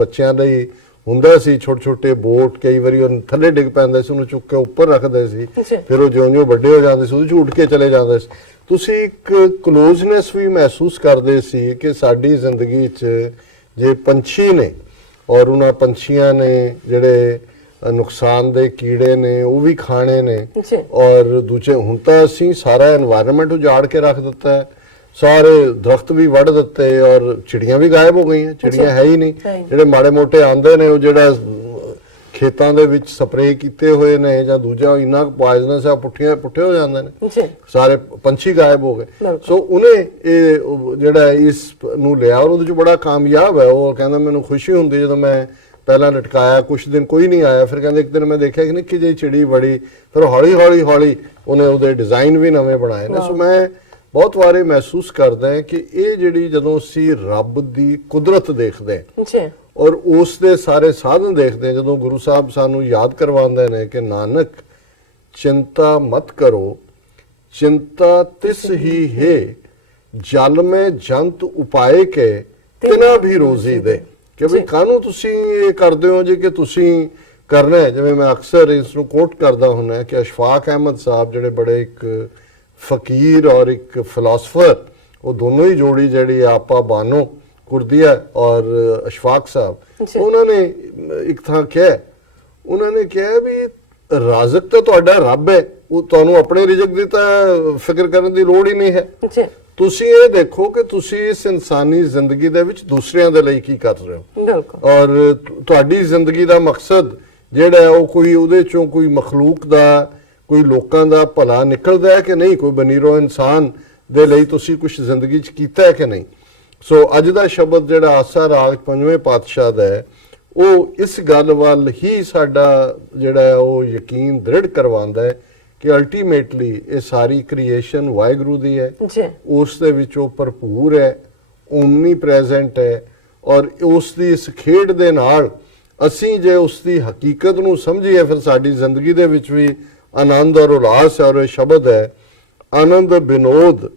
ਬੱਚਿਆਂ ਲਈ ਹੁੰਦਾ ਸੀ ਛੋਟੇ ਛੋਟੇ ਬੋਟ, ਕਈ ਵਾਰੀ ਉਹ ਥੱਲੇ ਡਿੱਗ ਪੈਂਦਾ ਸੀ, ਉਹਨੂੰ ਚੁੱਕ ਕੇ ਉੱਪਰ ਰੱਖਦੇ ਸੀ, ਫਿਰ ਉਹ ਜਿਉਂ-ਜਿਉਂ ਵੱਡੇ ਹੋ ਜਾਂਦੇ ਸੀ ਉਹਦੇ 'ਚ ਉੱਡ ਕੇ ਚਲੇ ਜਾਂਦੇ ਸੀ। ਤੁਸੀਂ ਇੱਕ ਕਲੋਜ਼ਨੈਸ ਵੀ ਮਹਿਸੂਸ ਕਰਦੇ ਸੀ ਕਿ ਸਾਡੀ ਜ਼ਿੰਦਗੀ 'ਚ ਜੇ ਪੰਛੀ ਨੇ ਔਰ ਉਹਨਾਂ ਪੰਛੀਆਂ ਨੇ ਜਿਹੜੇ ਨੁਕਸਾਨਦੇਹ ਕੀੜੇ ਨੇ ਉਹ ਵੀ ਖਾਣੇ ਨੇ, ਔਰ ਦੂਜੇ ਹੁਣ ਤਾਂ ਅਸੀਂ ਸਾਰਾ এনवायरमेंट ਉਜਾੜ ਕੇ ਰੱਖ ਦਿੱਤਾ ਹੈ, ਸਾਰੇ ਦਰਖਤ ਵੀ ਵੱਢ ਦਿੱਤੇ ਔਰ ਚਿੜੀਆਂ ਵੀ ਗਾਇਬ ਹੋ ਗਈਆਂ, ਚਿੜੀਆਂ ਹੈ ਹੀ ਨਹੀਂ। ਜਿਹੜੇ ਮਾੜੇ ਮੋਟੇ ਆਂਦੇ ਨੇ ਉਹ ਜਿਹੜਾ ਖੇਤਾਂ ਦੇ ਵਿੱਚ ਸਪਰੇਅ ਕੀਤੇ ਹੋਏ ਨੇ ਜਾਂ ਦੂਜਾ ਇੰਨਾ ਪੋਇਜ਼ਨਸ ਆ, ਪੁੱਠੇ ਹੋ ਜਾਂਦੇ ਨੇ, ਸਾਰੇ ਪੰਛੀ ਗਾਇਬ ਹੋ ਗਏ। ਸੋ ਉਹਨੇ ਇਹ ਜਿਹੜਾ ਇਸ ਨੂੰ ਲਿਆ ਔਰ ਉਹਦੇ 'ਚ ਬੜਾ ਕਾਮਯਾਬ ਹੈ। ਉਹ ਕਹਿੰਦਾ ਮੈਨੂੰ ਖੁਸ਼ੀ ਹੁੰਦੀ ਜਦੋਂ ਮੈਂ ਪਹਿਲਾਂ ਲਟਕਾਇਆ, ਕੁਛ ਦਿਨ ਕੋਈ ਨਹੀਂ ਆਇਆ, ਫਿਰ ਕਹਿੰਦੇ ਇੱਕ ਦਿਨ ਮੈਂ ਦੇਖਿਆ ਕਿ ਨਿੱਕੀ ਜਿਹੀ ਚਿੜੀ ਬੜੀ, ਫਿਰ ਹੌਲੀ ਹੌਲੀ ਉਹਨੇ ਉਹਦੇ ਡਿਜ਼ਾਈਨ ਵੀ ਨਵੇਂ ਬਣਾਏ ਨੇ। ਸੋ ਮੈਂ ਬਹੁਤ ਵਾਰੀ ਮਹਿਸੂਸ ਕਰਦਾ ਹੈ ਕਿ ਇਹ ਜਿਹੜੀ ਜਦੋਂ ਅਸੀਂ ਰੱਬ ਦੀ ਕੁਦਰਤ ਦੇਖਦੇ ਹਾਂ ਔਰ ਉਸ ਦੇ ਸਾਰੇ ਸਾਧਨ ਦੇਖਦੇ ਹਾਂ, ਜਦੋਂ ਗੁਰੂ ਸਾਹਿਬ ਸਾਨੂੰ ਯਾਦ ਕਰਵਾਉਂਦੇ ਨੇ ਕਿ ਨਾਨਕ ਚਿੰਤਾ ਮਤ ਕਰੋ, ਚਿੰਤਾ ਤਿਸ ਹੀ ਹੈ ਜਲ ਮੈਂ ਜੰਤ ਉਪਾਏ ਕੇ ਤਿਨਾ ਵੀ ਰੋਜ਼ੀ ਦੇ, ਕਿ ਵੀ ਕਾਹਨੂੰ ਤੁਸੀਂ ਇਹ ਕਰਦੇ ਹੋ ਜੀ ਕਿ ਤੁਸੀਂ ਕਰਨਾ ਹੈ। ਜਿਵੇਂ ਮੈਂ ਅਕਸਰ ਇਸ ਨੂੰ ਕੋਟ ਕਰਦਾ ਹੁੰਦਾ ਕਿ ਅਸ਼ਫਾਕ ਅਹਿਮਦ ਸਾਹਿਬ ਜਿਹੜੇ ਬੜੇ ਇੱਕ ਫਕੀਰ ਔਰ ਇੱਕ ਫਿਲਾਸਫਰ, ਉਹ ਦੋਨੋਂ ਹੀ ਜੋੜੀ ਜਿਹੜੀ ਆਪਾ ਬਾਨੋ ਕੁਰਦੀਆ ਔਰ ਅਸ਼ਫਾਕ ਸਾਹਿਬ, ਉਹਨਾਂ ਨੇ ਇੱਕ ਥਾਂ ਕਿਹਾ, ਉਹਨਾਂ ਨੇ ਕਿਹਾ ਵੀ ਰਾਜ਼ਕ ਤਾਂ ਤੁਹਾਡਾ ਰੱਬ ਹੈ, ਉਹ ਤੁਹਾਨੂੰ ਆਪਣੇ ਰਿਜ਼ਕ ਦੀ ਤਾਂ ਫਿਕਰ ਕਰਨ ਦੀ ਲੋੜ ਹੀ ਨਹੀਂ ਹੈ। ਤੁਸੀਂ ਇਹ ਦੇਖੋ ਕਿ ਤੁਸੀਂ ਇਸ ਇਨਸਾਨੀ ਜ਼ਿੰਦਗੀ ਦੇ ਵਿੱਚ ਦੂਸਰਿਆਂ ਦੇ ਲਈ ਕੀ ਕਰ ਰਹੇ ਹੋ, ਔਰ ਤੁਹਾਡੀ ਜ਼ਿੰਦਗੀ ਦਾ ਮਕਸਦ ਜਿਹੜਾ ਉਹ ਕੋਈ ਉਹਦੇ ਚੋਂ ਕੋਈ ਮਖਲੂਕ ਦਾ, ਕੋਈ ਲੋਕਾਂ ਦਾ ਭਲਾ ਨਿਕਲਦਾ ਹੈ ਕਿ ਨਹੀਂ, ਕੋਈ ਬਨੀਰੋ ਇਨਸਾਨ ਦੇ ਲਈ ਤੁਸੀਂ ਕੁਝ ਜ਼ਿੰਦਗੀ 'ਚ ਕੀਤਾ ਹੈ ਕਿ ਨਹੀਂ। ਸੋ ਅੱਜ ਦਾ ਸ਼ਬਦ ਜਿਹੜਾ ਆਸਾ ਰਾਗ ਪੰਜਵੇਂ ਪਾਤਸ਼ਾਹ ਦਾ ਹੈ, ਉਹ ਇਸ ਗੱਲ ਵੱਲ ਹੀ ਸਾਡਾ ਜਿਹੜਾ ਉਹ ਯਕੀਨ ਦ੍ਰਿੜ ਕਰਵਾਉਂਦਾ ਹੈ ਕਿ ਅਲਟੀਮੇਟਲੀ ਇਹ ਸਾਰੀ ਕ੍ਰੀਏਸ਼ਨ ਵਾਹਿਗੁਰੂ ਦੀ ਹੈ, ਉਸ ਦੇ ਵਿੱਚ ਉਹ ਭਰਪੂਰ ਹੈ, ਓਮਨੀ ਪ੍ਰੈਜ਼ੈਂਟ ਹੈ, ਔਰ ਉਸ ਦੀ ਇਸ ਖੇਡ ਦੇ ਨਾਲ ਅਸੀਂ ਜੇ ਉਸ ਦੀ ਹਕੀਕਤ ਨੂੰ ਸਮਝੀਏ ਫਿਰ ਸਾਡੀ ਜ਼ਿੰਦਗੀ ਦੇ ਵਿੱਚ ਵੀ ਆਨੰਦ ਔਰ ਉਲਾਸ ਹੈ। ਔਰ ਇਹ ਸ਼ਬਦ ਹੈ, ਆਨੰਦ ਬਿਨੋਦ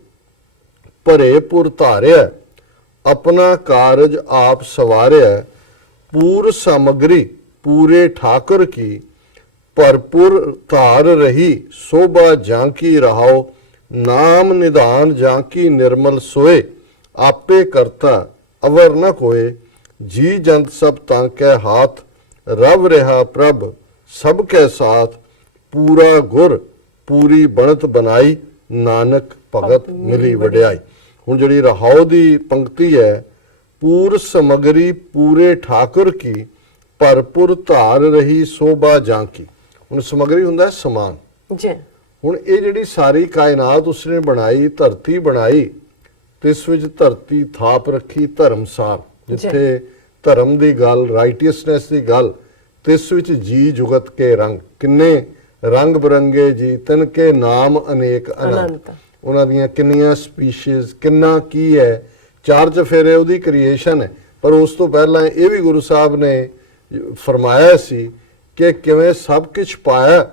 ਭਰੇ ਪੁਰ ਧਾਰਿਆ, ਆਪਣਾ ਕਾਰਜ ਆਪ ਸਵਾਰਿਆ, ਪੂਰ ਸਮਗਰੀ ਪੂਰੇ ਠਾਕੁਰ ਕੀ, ਭਰਪੂਰ ਧਾਰ ਰਹੀ ਸੋਭਾ ਜਾਂਕੀ ਰਹਾਓ, ਨਾਮ ਨਿਧਾਨ ਜਾਂਕੀ ਨਿਰਮਲ ਸੋਏ, ਆਪੇ ਕਰਤਾ ਅਵਰ ਨ ਕੋਏ, ਜੀ ਜੰਤ ਸਭ ਤਾਂ ਕੈ ਹਾਥ, ਰਵ ਰਿਹਾ ਪ੍ਰਭ ਸਭ ਕੈ ਸਾਥ, ਪੂਰਾ ਗੁਰ ਪੂਰੀ ਬਣਤ ਬਣਾਈ, ਨਾਨਕ ਭਗਤ ਮਿਲੀ ਵਡਿਆਈ। ਹੁਣ ਜਿਹੜੀ ਰਹਾਉ ਦੀ ਪੰਕਤੀ ਹੈ, ਪੂਰ ਸਮਗਰੀ ਪੂਰੇ ਠਾਕੁਰ ਕੀ, ਭਰਪੂਰ ਧਾਰ ਰਹੀ ਸੋਭਾ ਜਾਂਕੀ। ਹੁਣ ਸਮਗਰੀ ਹੁੰਦਾ ਸਮਾਨ ਜੀ। ਹੁਣ ਇਹ ਜਿਹੜੀ ਸਾਰੀ ਕਾਇਨਾਤ ਉਸਨੇ ਬਣਾਈ, ਧਰਤੀ ਬਣਾਈ, ਤੇ ਇਸ ਵਿੱਚ ਧਰਤੀ ਥਾਪ ਰੱਖੀ ਧਰਮਸਾਰ, ਜਿੱਥੇ ਧਰਮ ਦੀ ਗੱਲ, ਰਾਈਟੀਅਸਨੈਸ ਦੀ ਗੱਲ, ਤੇ ਇਸ ਵਿੱਚ ਜੀ ਜੁਗਤ ਕੇ ਰੰਗ, ਕਿੰਨੇ ਰੰਗ ਬਰੰਗੇ ਜੀ ਤਿਨ ਕੇ ਨਾਮ ਅਨੇਕ ਅਨੰਤ, ਉਹਨਾਂ ਦੀਆਂ ਕਿੰਨੀਆਂ ਸਪੀਸ਼ੀਜ਼, ਕਿੰਨਾ ਕੀ ਹੈ, ਚਾਰ ਚਫੇਰੇ ਉਹਦੀ ਕ੍ਰੀਏਸ਼ਨ ਹੈ। ਪਰ ਉਸ ਤੋਂ ਪਹਿਲਾਂ ਇਹ ਵੀ ਗੁਰੂ ਸਾਹਿਬ ਨੇ ਫਰਮਾਇਆ ਸੀ ਕਿ ਕਿਵੇਂ ਸਭ ਕੁਝ ਪਾਇਆ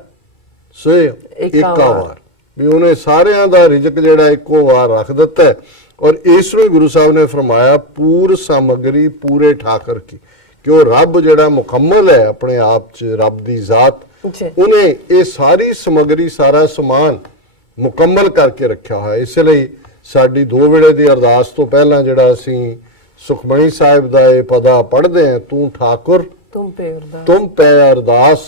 ਸੋ ਇੱਕਾ ਵਾਰ, ਵੀ ਉਹਨੇ ਸਾਰਿਆਂ ਦਾ ਰਿਜ਼ਕ ਜਿਹੜਾ ਇੱਕੋ ਵਾਰ ਰੱਖ ਦਿੱਤਾ ਹੈ। ਔਰ ਇਸ ਨੂੰ ਗੁਰੂ ਸਾਹਿਬ ਨੇ ਫਰਮਾਇਆ ਪੂਰ ਸਮਗਰੀ ਪੂਰੇ ਠਾਕੁਰ ਕੀ, ਕਿ ਉਹ ਰੱਬ ਜਿਹੜਾ ਮੁਕੰਮਲ ਹੈ ਆਪਣੇ ਆਪ 'ਚ, ਰੱਬ ਦੀ ਜ਼ਾਤ, ਉਹਨੇ ਇਹ ਸਾਰੀ ਸਮਗਰੀ, ਸਾਰਾ ਸਮਾਨ ਮੁਕੰਮਲ ਕਰਕੇ ਰੱਖਿਆ ਹੋਇਆ। ਇਸ ਲਈ ਸਾਡੀ ਦੋ ਵੇਲੇ ਦੀ ਅਰਦਾਸ ਤੋਂ ਪਹਿਲਾਂ ਜਿਹੜਾ ਅਸੀਂ ਸੁਖਮਣੀ ਸਾਹਿਬ ਦਾ ਇਹ ਪਦਾ ਪੜ੍ਹਦੇ ਹਾਂ, ਤੂੰ ਠਾਕੁਰ ਤੁਮ ਪੈ ਅਰਦਾਸ,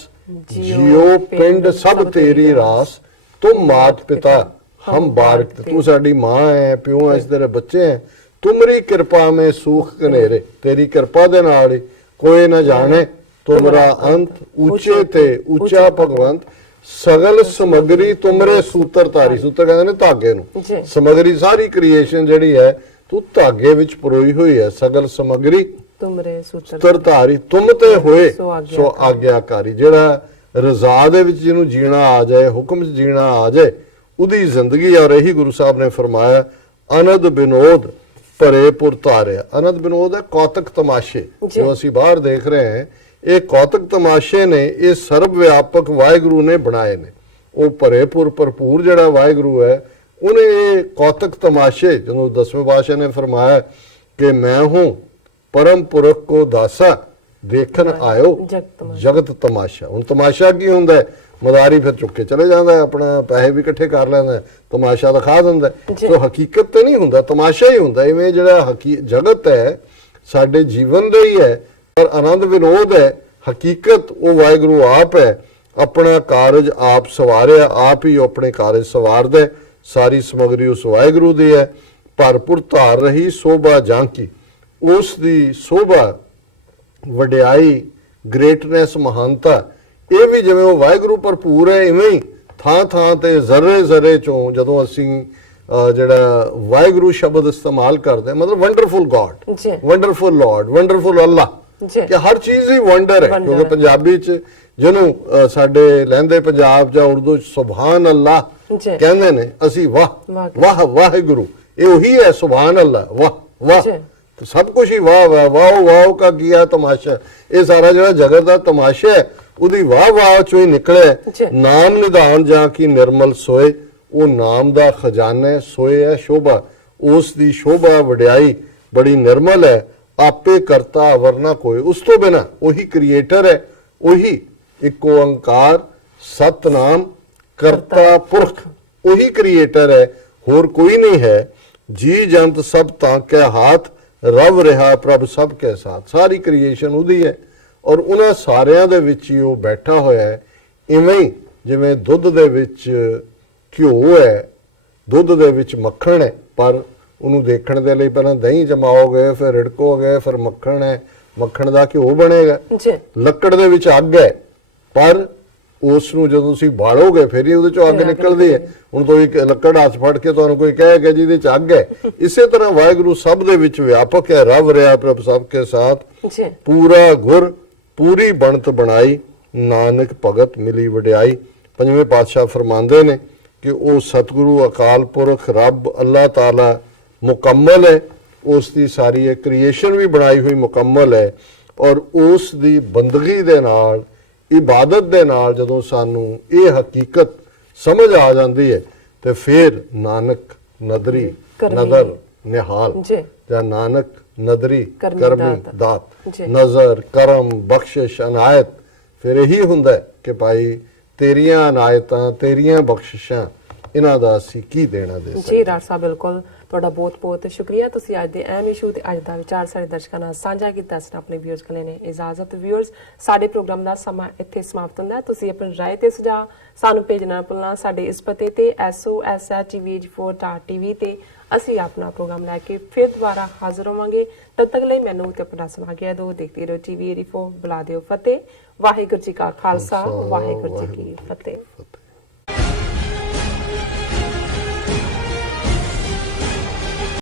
ਜਿਉ ਪਿੰਡ ਸਭ ਤੇਰੀ ਰਾਸ, ਤੁਮ ਮਾਤ ਪਿਤਾ ਹਮ ਬਾਰਕ, ਤੂੰ ਸਾਡੀ ਮਾਂ ਹੈ, ਪਿਓ ਹੈ, ਇਸ ਤੇਰੇ ਬੱਚੇ ਹੈ, ਤੁਮਰੀ ਕਿਰਪਾ ਮੇ ਸੂਖ ਕਨੇਰੇ, ਤੇਰੀ ਕਿਰਪਾ ਦੇ ਨਾਲ ਕੋਈ ਨਾ ਜਾਣੇ ਤੁਮਰਾ ਅੰਤ, ਉੱਚੇ ਤੇ ਉੱਚਾ ਭਗਵੰਤ, ਸਗਲ ਸਮਗਰੀ ਤੁਮਰੇ ਸੂਤਰ ਧਾਰੀ, ਸੂਤਰ ਕਹਿੰਦੇ ਨੇ ਧਾਗੇ ਨੂੰ, ਸਮਗਰੀ ਸਾਰੀ ਕ੍ਰੀਏਸ਼ਨ ਜਿਹੜੀ ਹੈ ਤੂੰ ਧਾਗੇ ਵਿੱਚ ਪਰੋਈ ਹੋਈ ਹੈ, ਸਗਲ ਸਮਗਰੀ ਤੁਮਰੇ ਸੂਤਰ ਧਾਰੀ, ਤੁਮ ਤੇ ਹੋਏ ਸੋ ਆਗਿਆਕਾਰੀ। ਜਿਹੜਾ ਰਜ਼ਾ ਦੇ ਵਿੱਚ ਜਿਹਨੂੰ ਜੀਣਾ ਆ ਜਾਏ, ਹੁਕਮ 'ਚ ਜੀਣਾ ਆ ਜਾਏ, ਉਹਦੀ ਜ਼ਿੰਦਗੀ। ਔਰ ਇਹੀ ਗੁਰੂ ਸਾਹਿਬ ਨੇ ਫਰਮਾਇਆ, ਆਨੰਦ ਬਿਨੋਦ ਭਰੇ ਪੁਰ ਧਾਰਿਆ। ਆਨੰਦ ਬਿਨੋਦ ਹੈ ਕੌਤਕ ਤਮਾਸ਼ੇ ਜੋ ਅਸੀਂ ਬਾਹਰ ਦੇਖ ਰਹੇ ਹਾਂ, ਇਹ ਕੌਤਕ ਤਮਾਸ਼ੇ ਨੇ, ਇਹ ਸਰਬ ਵਿਆਪਕ ਵਾਹਿਗੁਰੂ ਨੇ ਬਣਾਏ ਨੇ। ਉਹ ਭਰੇਪੁਰ ਭਰਪੂਰ ਜਿਹੜਾ ਵਾਹਿਗੁਰੂ ਹੈ, ਉਹਨੇ ਇਹ ਕੌਤਕ ਤਮਾਸ਼ੇ, ਜਦੋਂ 10ਵੇਂ ਪਾਤਸ਼ਾਹ ਨੇ ਫਰਮਾਇਆ ਕਿ ਮੈਂ ਹੂੰ परम पुरख को दासा, ਦੇਖਣ ਆਇਓ ਜਗਤ ਤਮਾਸ਼ਾ। ਹੁਣ ਤਮਾਸ਼ਾ ਕੀ ਹੁੰਦਾ ਹੈ? ਮਦਾਰੀ ਫਿਰ ਚੁੱਕ ਕੇ ਚਲੇ ਜਾਂਦਾ ਹੈ, ਆਪਣਾ ਪੈਸੇ ਵੀ ਇਕੱਠੇ ਕਰ ਲੈਂਦਾ ਹੈ, ਤਮਾਸ਼ਾ ਦਿਖਾ ਦਿੰਦਾ ਹੈ। ਸੋ ਹਕੀਕਤ ਤੇ ਨਹੀਂ ਹੁੰਦਾ, ਤਮਾਸ਼ਾ ਹੀ ਹੁੰਦਾ। ਇਵੇਂ ਜਿਹੜਾ ਜਗਤ ਹੈ ਸਾਡੇ ਜੀਵਨ ਦਾ ਹੀ ਹੈ, ਪਰ ਆਨੰਦ ਵਿਨੋਦ ਹੈ। ਹਕੀਕਤ ਉਹ ਵਾਹਿਗੁਰੂ ਆਪ ਹੈ, ਆਪਣਾ ਕਾਰਜ ਆਪ ਸਵਾਰਿਆ, ਆਪ ਹੀ ਆਪਣੇ ਕਾਰਜ ਸਵਾਰਦਾ। ਸਾਰੀ ਸਮਗਰੀ ਉਸ ਵਾਹਿਗੁਰੂ ਦੀ ਹੈ। ਭਰਪੂਰ ਧਾਰ ਰਹੀ ਸੋਭਾ ਜਾਂਕੀ, ਉਸ ਦੀ ਸੋਭਾ, ਵਡਿਆਈ, ਗ੍ਰੇਟਨੈਸ, ਮਹਾਨਤਾ, ਇਹ ਵੀ ਜਿਵੇਂ ਉਹ ਵਾਹਿਗੁਰੂ ਭਰਪੂਰ ਹੈ, ਇਵੇਂ ਹੀ ਥਾਂ ਥਾਂ ਤੇ ਜ਼ਰੇ ਜ਼ਰੇ ਚੋਂ ਜਦੋਂ ਅਸੀਂ ਜਿਹੜਾ ਵਾਹਿਗੁਰੂ ਸ਼ਬਦ ਇਸਤੇਮਾਲ ਕਰਦੇ, ਮਤਲਬ wonderful God, wonderful Lord, wonderful Allah, ਕਿ ਹਰ ਚੀਜ਼ ਹੀ ਵੰਡਰ ਹੈ। ਕਿਉਂਕਿ ਪੰਜਾਬੀ ਚ ਜਿਹਨੂੰ ਸਾਡੇ ਲਹਿੰਦੇ ਪੰਜਾਬ ਜਾਂ ਉਰਦੂ ਚ ਸੁਭਾਨ ਅੱਲਾ ਕਹਿੰਦੇ ਨੇ, ਅਸੀਂ ਵਾਹ ਵਾਹ ਵਾਹਿਗੁਰੂ, ਇਹ ਉਹੀ ਹੈ ਸੁਭਾਨ ਅੱਲਾ, ਵਾਹ ਵਾਹ, ਸਭ ਕੁਝ ਹੀ ਵਾਹ ਵਾਹ, ਵਾਹ ਵਾਹ ਕਾ ਕੀਆ ਤਮਾਸ਼ਾ। ਇਹ ਸਾਰਾ ਜਿਹੜਾ ਜਗਤ ਦਾ ਤਮਾਸ਼ਾ ਹੈ ਉਹਦੀ ਵਾਹ ਵਾਹ ਚੋਂ ਹੀ ਨਿਕਲਿਆ। ਨਾਮ ਨਿਧਾਨ ਜਾਂ ਕੀ ਨਿਰਮਲ ਸੋਏ, ਉਹ ਨਾਮ ਦਾ ਖਜ਼ਾਨਾ ਸੋਏ ਹੈ ਸ਼ੋਭਾ, ਉਸ ਦੀ ਸ਼ੋਭਾ ਵਡਿਆਈ ਬੜੀ ਨਿਰਮਲ ਹੈ। ਆਪੇ ਕਰਤਾ ਵਰਨਾ ਕੋਈ, ਉਸ ਤੋਂ ਬਿਨਾ ਉਹੀ ਕ੍ਰੀਏਟਰ ਹੈ, ਉਹੀ ਇੱਕ ਓੰਕਾਰ ਸਤਨਾਮ ਕਰਤਾ ਪੁਰਖ, ਉਹੀ ਕ੍ਰੀਏਟਰ ਹੈ, ਹੋਰ ਕੋਈ ਨਹੀਂ ਹੈ। ਜੀ ਜੰਤ ਸਭ ਤਾਂ ਕੇ ਹਾਥ, ਰਵ ਰਿਹਾ ਪ੍ਰਭ ਸਭ ਕੇ ਸਾਥ। ਸਾਰੀ ਕ੍ਰੀਏਸ਼ਨ ਉਹਦੀ ਹੈ ਔਰ ਉਹਨਾਂ ਸਾਰਿਆਂ ਦੇ ਵਿੱਚ ਹੀ ਉਹ ਬੈਠਾ ਹੋਇਆ ਹੈ। ਇਵੇਂ ਹੀ ਜਿਵੇਂ ਦੁੱਧ ਦੇ ਵਿੱਚ ਘਿਓ ਹੈ, ਦੁੱਧ ਦੇ ਵਿੱਚ ਮੱਖਣ ਹੈ, ਪਰ ਉਹਨੂੰ ਦੇਖਣ ਦੇ ਲਈ ਪਹਿਲਾਂ ਦਹੀਂ ਜਮਾਓਗੇ, ਫਿਰ ਰਿੜਕੋਗੇ, ਫਿਰ ਮੱਖਣ ਹੈ, ਮੱਖਣ ਦਾ ਘਿਓ ਬਣੇਗਾ। ਲੱਕੜ ਦੇ ਵਿੱਚ ਅੱਗ ਹੈ, ਪਰ ਉਸ ਨੂੰ ਜਦੋਂ ਤੁਸੀਂ ਬਾਲੋਗੇ ਫਿਰ ਹੀ ਉਹਦੇ ਚੋਂ ਅੱਗ ਨਿਕਲਦੀ ਹੈ। ਹੁਣ ਕੋਈ ਲੱਕੜ ਹੱਥ ਫੜ ਕੇ ਤੁਹਾਨੂੰ ਕੋਈ ਕਹੇਗਾ ਜਿਹਦੇ ਚ ਅੱਗ ਹੈ, ਇਸੇ ਤਰ੍ਹਾਂ ਵਾਹਿਗੁਰੂ ਸਭ ਦੇ ਵਿੱਚ ਵਿਆਪਕ ਹੈ। ਰਵ ਰਿਹਾ ਪ੍ਰਭ ਸਭ ਕੇ ਸਾਥ, ਪੂਰਾ ਗੁਰ ਪੂਰੀ ਬਣਤ ਬਣਾਈ, ਨਾਨਕ ਭਗਤ ਮਿਲੀ ਵਡਿਆਈ। ਪੰਜਵੇਂ ਪਾਤਸ਼ਾਹ ਫਰਮਾਉਂਦੇ ਨੇ ਕਿ ਉਹ ਸਤਿਗੁਰੂ ਅਕਾਲ ਪੁਰਖ ਰੱਬ ਅੱਲਾਹ ਤਾਲਾ ਮੁਕੰਮਲ ਹੈ, ਉਸ ਦੀ ਸਾਰੀ ਇਹ ਕ੍ਰੀਏਸ਼ਨ ਵੀ ਬਣਾਈ ਹੋਈ ਮੁਕੰਮਲ ਹੈ। ਔਰ ਉਸ ਦੀ ਬੰਦਗੀ ਦੇ ਨਾਲ, ਇਬਾਦਤ ਦੇ ਨਾਲ ਜਦੋਂ ਸਾਨੂੰ ਇਹ ਹਕੀਕਤ ਸਮਝ ਆ ਜਾਂਦੀ ਹੈ ਤੇ ਫਿਰ ਨਾਨਕ ਨਦਰੀ ਨਦਰ ਨਿਹਾਲ, ਜਾਂ ਨਾਨਕ ਨਦਰੀ ਕਰਮੀ ਦਾਤ, ਨਜ਼ਰ ਕਰਮ ਬਖਸ਼ਿਸ਼ ਅਨਾਇਤ। ਫਿਰ ਇਹੀ ਹੁੰਦਾ ਕਿ ਭਾਈ ਤੇਰੀਆਂ ਅਨਾਇਤਾਂ, ਤੇਰੀਆਂ ਬਖਸ਼ਿਸ਼ਾਂ, ਇਹਨਾਂ ਦਾ ਅਸੀਂ ਕੀ ਦੇਣਾ ਦੇ ਸਕਦੇ। ਜੀ ਡਾਕਟਰ ਸਾਹਿਬ, ਬਿਲਕੁਲ ਤੁਹਾਡਾ ਬਹੁਤ ਬਹੁਤ ਸ਼ੁਕਰੀਆ। ਤੁਸੀਂ ਅੱਜ ਦੇ ਅਹਿਮ ਇਸ਼ੂ ਤੇ ਅੱਜ ਦਾ ਵਿਚਾਰ ਸਾਡੇ ਦਰਸ਼ਕਾਂ ਨਾਲ ਸਾਂਝਾ ਕੀਤਾ। ਅਸੀਂ ਆਪਣੇ ਵਿਊਅਰਸ ਕੋਲ ਨੇ ਇਜਾਜ਼ਤ। ਵਿਊਅਰਸ, ਸਾਡੇ ਪ੍ਰੋਗਰਾਮ ਦਾ ਸਮਾਂ ਇੱਥੇ ਸਮਾਪਤ ਹੁੰਦਾ ਹੈ। ਤੁਸੀਂ ਆਪਣੀ ਰਾਏ ਤੇ ਸੁਝਾਅ ਸਾਨੂੰ ਭੇਜਣਾ ਨਾ ਭੁੱਲਣਾ। ਸਾਡੇ ਇਸ ਪਤੇ ਤੇ sosh@tv4.tv ਤੇ ਅਸੀਂ ਆਪਣਾ ਪ੍ਰੋਗਰਾਮ ਲੈ ਕੇ ਫਿਰ ਦੁਬਾਰਾ ਹਾਜ਼ਰ ਹੋਵਾਂਗੇ। ਤਦ ਤੱਕ ਲਈ ਮੈਨੂੰ ਤੇ ਆਪਣਾ ਸਮਾਂ ਗਿਆ ਦੋ। ਦੇਖਦੇ ਰਹੋ TV 84। ਬੁਲਾ ਦਿਓ ਫਤਿਹ। ਵਾਹਿਗੁਰੂ ਜੀ ਕਾ ਖਾਲਸਾ, ਵਾਹਿਗੁਰੂ ਜੀ ਕੀ ਫਤਿਹ।